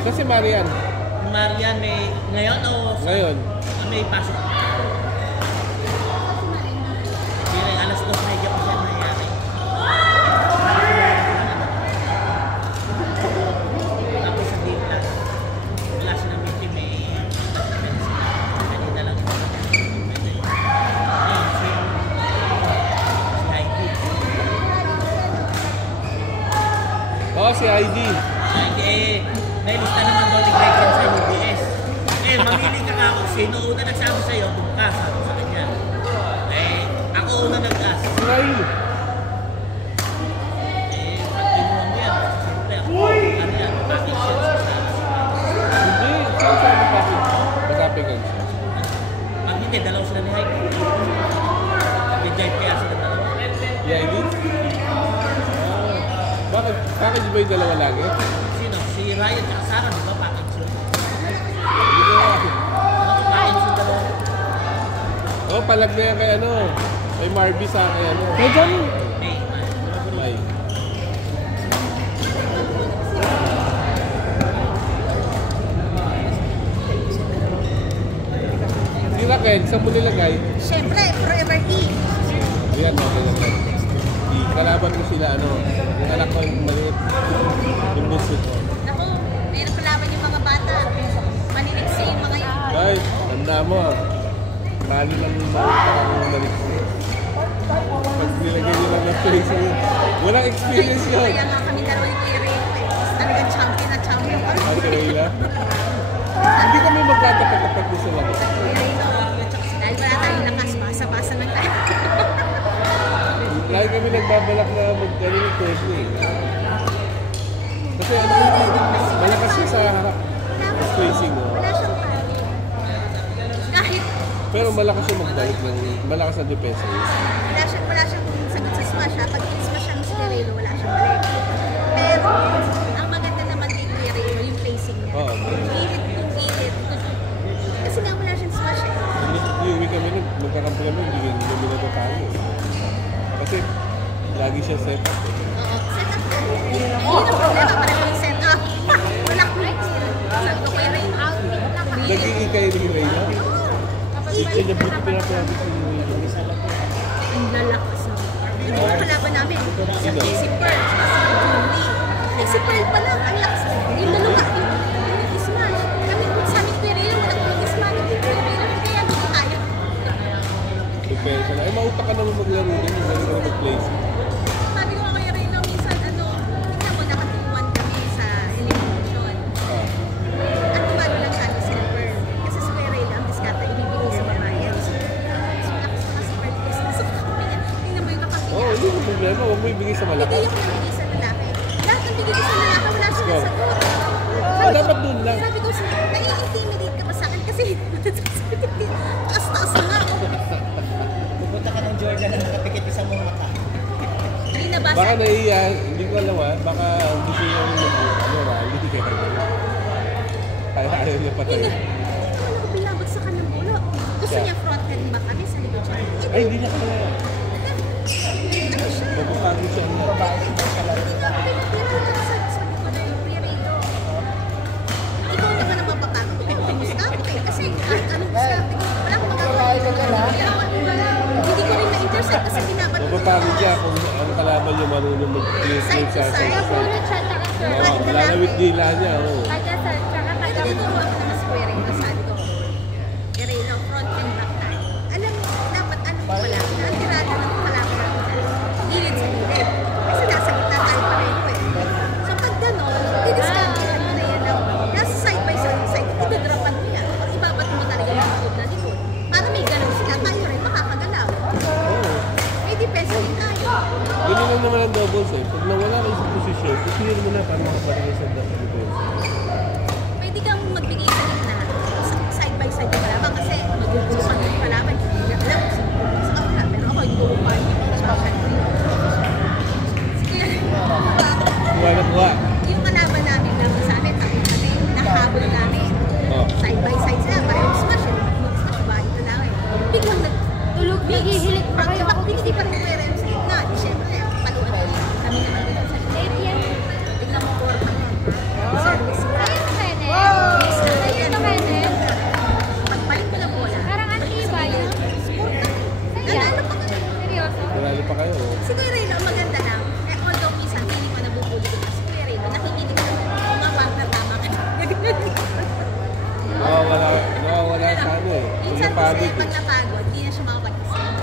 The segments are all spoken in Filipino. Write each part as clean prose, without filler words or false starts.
Kasi Marian. Marian may ngayon o ngayon? May pasok. Kaya alas 2 medyo pa siya nangyari. Tapos sa dita, wala siya ng meeting, may kanina lang ito. Si Heidi. Oo, si Heidi. May lista naman daw ni Greg sa UBS. Mamili ka nga ako. Sino una nagsabi sa'yo? Bumkas ako sa kanya. Ako una nag-gas. Right. Pag-inuhan mo yan. Siyempre ako. Ano yan? Package yan sa hindi. Saan sabi package? Masapin ka siya. Pag hindi, dalaw sila ni Heidi. Nag-drive kaya sila dalawa. Si Heidi? Bakit? Package ba yung dalawa lagi? Si Ryan at Sarah, di ba package yun? Hindi ko Package yung dalawa. oh, palag na yan kay ano. Kay Marby sa kay ano. Kay Johnny. May. Si Raquel, saan mo nilagay? Siyempre, forever E. Yan, okay lang yan. Kalaban ko sila, ano, yung anak ko yung maliit. Yung bunso ko. Naku, may nakalaban yung mga bata. Maniniksi yung mga yun. Ay, tanda mo ah. Mali lang yung maliksi. Pag nilagay nyo lang ng face mo, walang experience yun. Kaya nga kami dalawa yung Kuya Ray. Talagang champion na champion. Ang Rayla. Hindi kami magkatapat-tapat din sila. Kuya Ray, dahil wala tayong lakas, basa-basa lang tayo. Lagi kami nagbabalak na mag-ano yung first eh. Kasi ano, malakas siya sa spacing mo. Wala siyang kahit Pero malakas siya magbalik ng malakas na depensa niya. wala siyang sagot sa smash ha. Pag smash siya ng Guerrero, wala siyang balik. Pero ang maganda naman kay Guerrero, yung placing niya. Oo. Ihit kung ihit. Kasi nga wala siyang smash eh. Iuwi kami nun, magkakampo kami, hindi kami natatalo. Kasi lagi siya set up. Oo, set up. Ayun ang problema, parang yung set up. Wala ko rin. Sabi ko kay Ray, Naging ikay ni Reyna. Ikay niya buti pinapalagi si Reyna. ang lalakas na. Yung mga kalaban namin, si Pearl, si Pearl pa lang, ang lakas. Yung dalawa, yung smash. Kami sa amin Guerrero, wala ko yung smash. Kaya hindi tayo. Depensa na. Ay, mautak ka naman maglaro din. Hindi ka naman mag-place. Sabi ko kay Reyna minsan, tingnan mo, nakatuwan kami sa elimination. At tumalo lang sa atin sila Pearl. Kasi si Kuya Reyna, ang diskata, ibibigay sa babae. So, lakas na kasi Pearl. Kasi tingnan mo yung kapatid Oo, hindi mo problema. Huwag mo ibigay sa Bigay malakas. yung bigay sa lalaki. Lahat ng bigay ko sa lalaki, wala siya Go. nasagot. Dapat dun lang. Sabi ko, nai-intimidate ka pa sa akin kasi taas-taas na nga ako. Pupunta ka ng Jordan na nakapikit sa mong mata. Hindi nabasa. Baka naiya, hindi ko alam ah. Baka gusto niya yung rally. Hindi kayo. Kaya ayaw niya patay. Ano ko binabagsakan ng ulo? Gusto niya fronthead ba kami sa likod siya? Ay, hindi niya kaya. Ano siya? Magpapagod siya niya. Babae sa kalaro. Hindi nga ako pinagpira sa likod ko na yung pirito. Ikaw naman ang mapapagod. Pinupinuskate kasi anong diskate? Wala akong magagawa. Hindi ko rin na-intercept kasi binabat ko. Magpapagod siya kung ano kalaban niya marunong mag-play Side to sa side. Lalawit dila niya, oo. Ito dito mo ako na square ito, sabi ko. Guerrero, front and back tayo. Alam mo, dapat ano mo pala, ang tirada ng kalaban natin dyan, gilid sa gilid. Kasi nasa gitna tayo pareho eh. So pag gano'n, didiskantihan mo na yan ng nasa side by side, idadropan mo yan. Pag ibabat mo talaga yung likod na dito. napagod Kasi pag napagod, hindi na siya makapag-isip.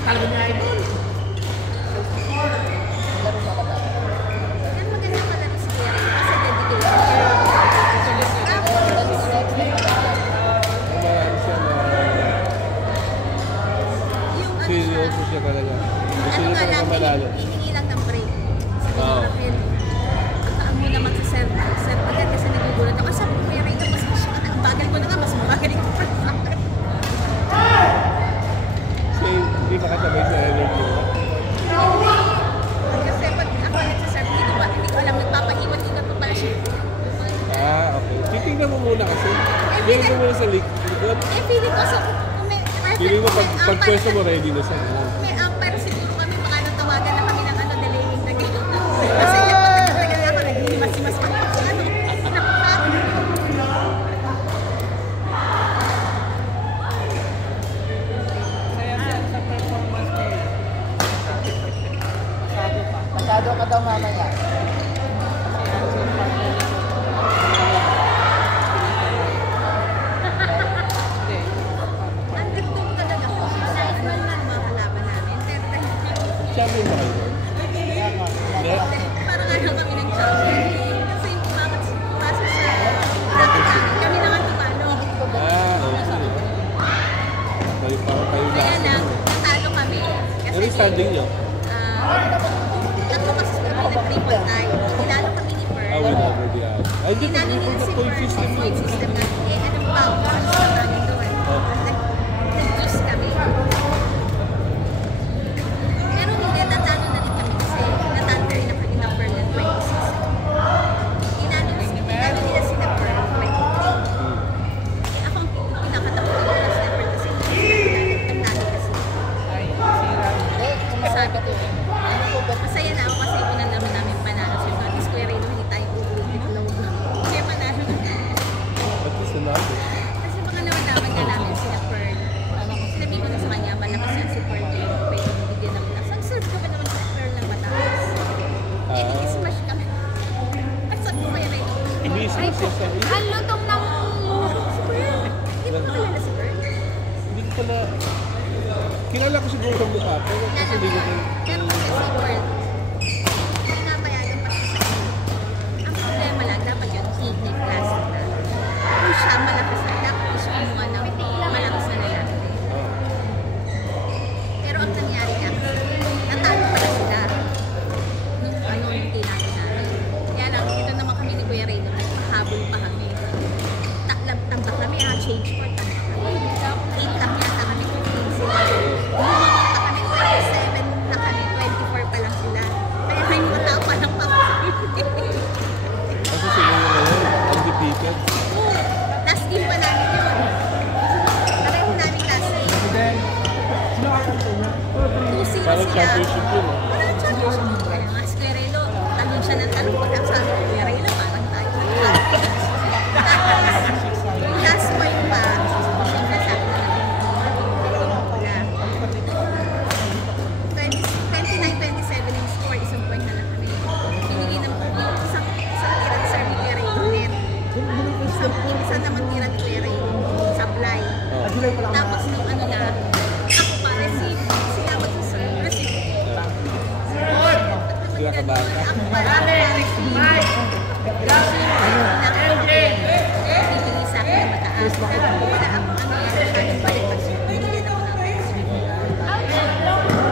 Talaga niya idol. Yan maganda pala na si Kuya Ray kasi dedication. Tapos, Marami siya na yung ano siya, seryoso siya talaga. Gusto ano niya nga talaga lang, malalo. hihingi lang ng break. Sabi ko, Oo. Rafael, ang mo naman sa serve agad kasi nagugulat ako. Sabi ko, Kuya Ray, mas siya ka na. Ang bagal ko na nga, mas magaling ko pa sa akin. Kasi hindi makasabay sa energy. Kasi pag ako nagsaserve, hindi ko alam, nagpapaiwan-iwan pa pala siya. Ah, okay. Titignan mo muna kasi. Tingnan mo muna sa likod. Feeling ko sa Feeling mo pag pwesto mo ready na siya. may umpire siguro kami, baka natawagan na kami ng delaying na gano'n. Kasi nagpapatagal na ako, naghihimas-himas pa ako. Masyado ka daw mamaya. Underdog talaga ako. National lang mga kalaban namin. Pero Champion ba kayo? parang ano kami ng champion. Kasi bakit pasa sa bracket namin, kami na nga tumalo. Ah, okay. Kayo pa kayo Kaya last. lang, natalo kami. Kasi Ano yung standing nyo? tatlo kasi kami na triple tie. Tinalo kami ni Pearl. Ah, win over the other. Ay, di ba? Tinalo Di ba nila na si point Pearl system sa point yun? system natin. Ano ba? Ano sa namin doon? Oh. Nag-juice kami. Pero hindi, natalo na rin kami kasi natalo rin na kami ng Pearl ng 26. Tinalo nila si Pearl 23. Ako ang pinakatakot ko na si Pearl kasi hindi natalo kasi. Sabi ko, masaya na ako kasi una naman namin panalo sa mga Square Ray hindi tayo uulit ng logo. Kaya panalo na. At least another. Kasi baka naman nga namin si Pearl. Sinabi ko na sa kanya, malakas yan si Pearl din. Pwede bigyan namin. Ang serve ko ba naman si Pearl ng mataas? Eh, i-smash kami. At sabi ko kaya Ray, Ibis mo siya sa ang lutong ng si Pearl. Hindi mo kilala si Pearl? Hindi ko pala... Kilala ko siguro sa mukha, pero kasi hindi ko Pero kasi si Pearl, pinapayagan pa siya sa inyo. Ang problema lang, dapat yun, team classic na. Kung siya malakas na, dapat siya kumuha ng malakas na lalaki. Pero ang nangyari nga, natalo pala sila nung tinalo namin. Kaya lang, ito naman kami ni Kuya Ray, nung nagpahabol pa kami. Tambak kami, change court, tambak kami. 8 lang yata kami, 15 sila. Bumamang pa kami, 27 na kami, 24 pa lang sila. Kaya may mga tao pa lang pa kami. Kasi sila yung undefeated. Oo, last game pa namin yun. Pareho namin last game. 2-0 Parang sila. championship yun. Parang championship. Kaya nga si Kuya Relo, talon siya ng talon. Pag sabi ko, Kuya Relo, parang tayo. Tapos, last point pa, siyempre sabi na natin, 29-27 yung score, isang point na lang kami. Binigay ng isang tirang serve ni Kuya Relo net. Isang naman tirang Kuya Relo, supply. Tapos nung ano na, ako pa, receive, sinabot sa serve, receive. Sila ka bata. Ako pa, receive. Bibigay sa akin na mataas. Pero wala akong ano yan, masyadong balik pag binigyan ako ng receive. Binigay ng receive.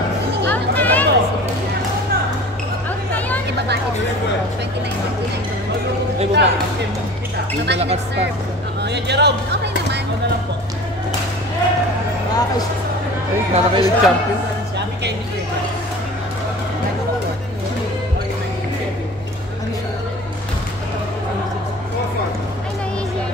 Ibabahin na 29-29. Ay, baba. Yung Babahin malakas pa. serve. Oo. Kuya Jerome, Okay naman. ano lang po? Ay, para kayo yung champion. Sabi kayo ni Kuya. Ay, nahihiya.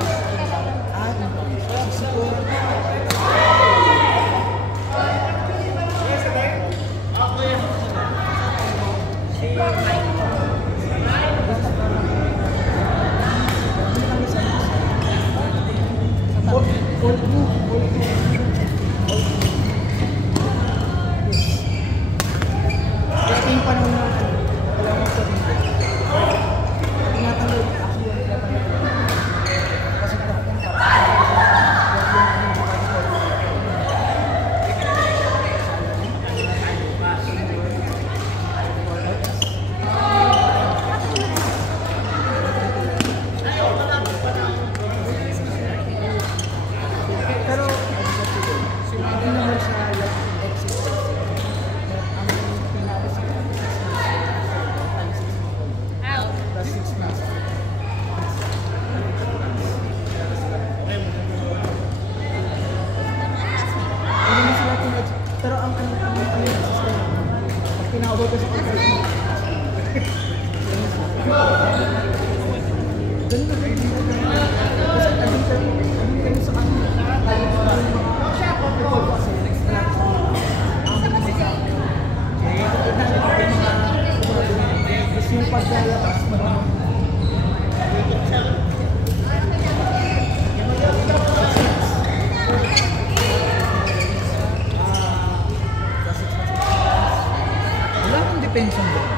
Wala akong depensa doon.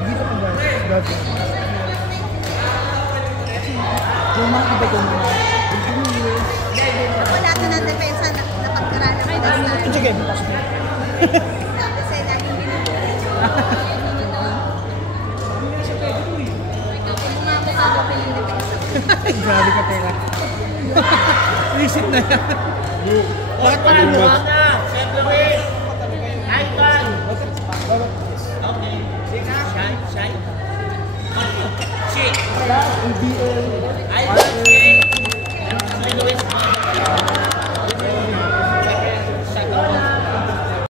Dito pa ba? Dati. Yung mga iba ko mga Wala ka ng depensa na pagkarala mo na sa sige. kasi laging binibigay. Umabot ako pa yung depensa. Grabe ka, teka. Visit na yan. Bakit pa nagawa na?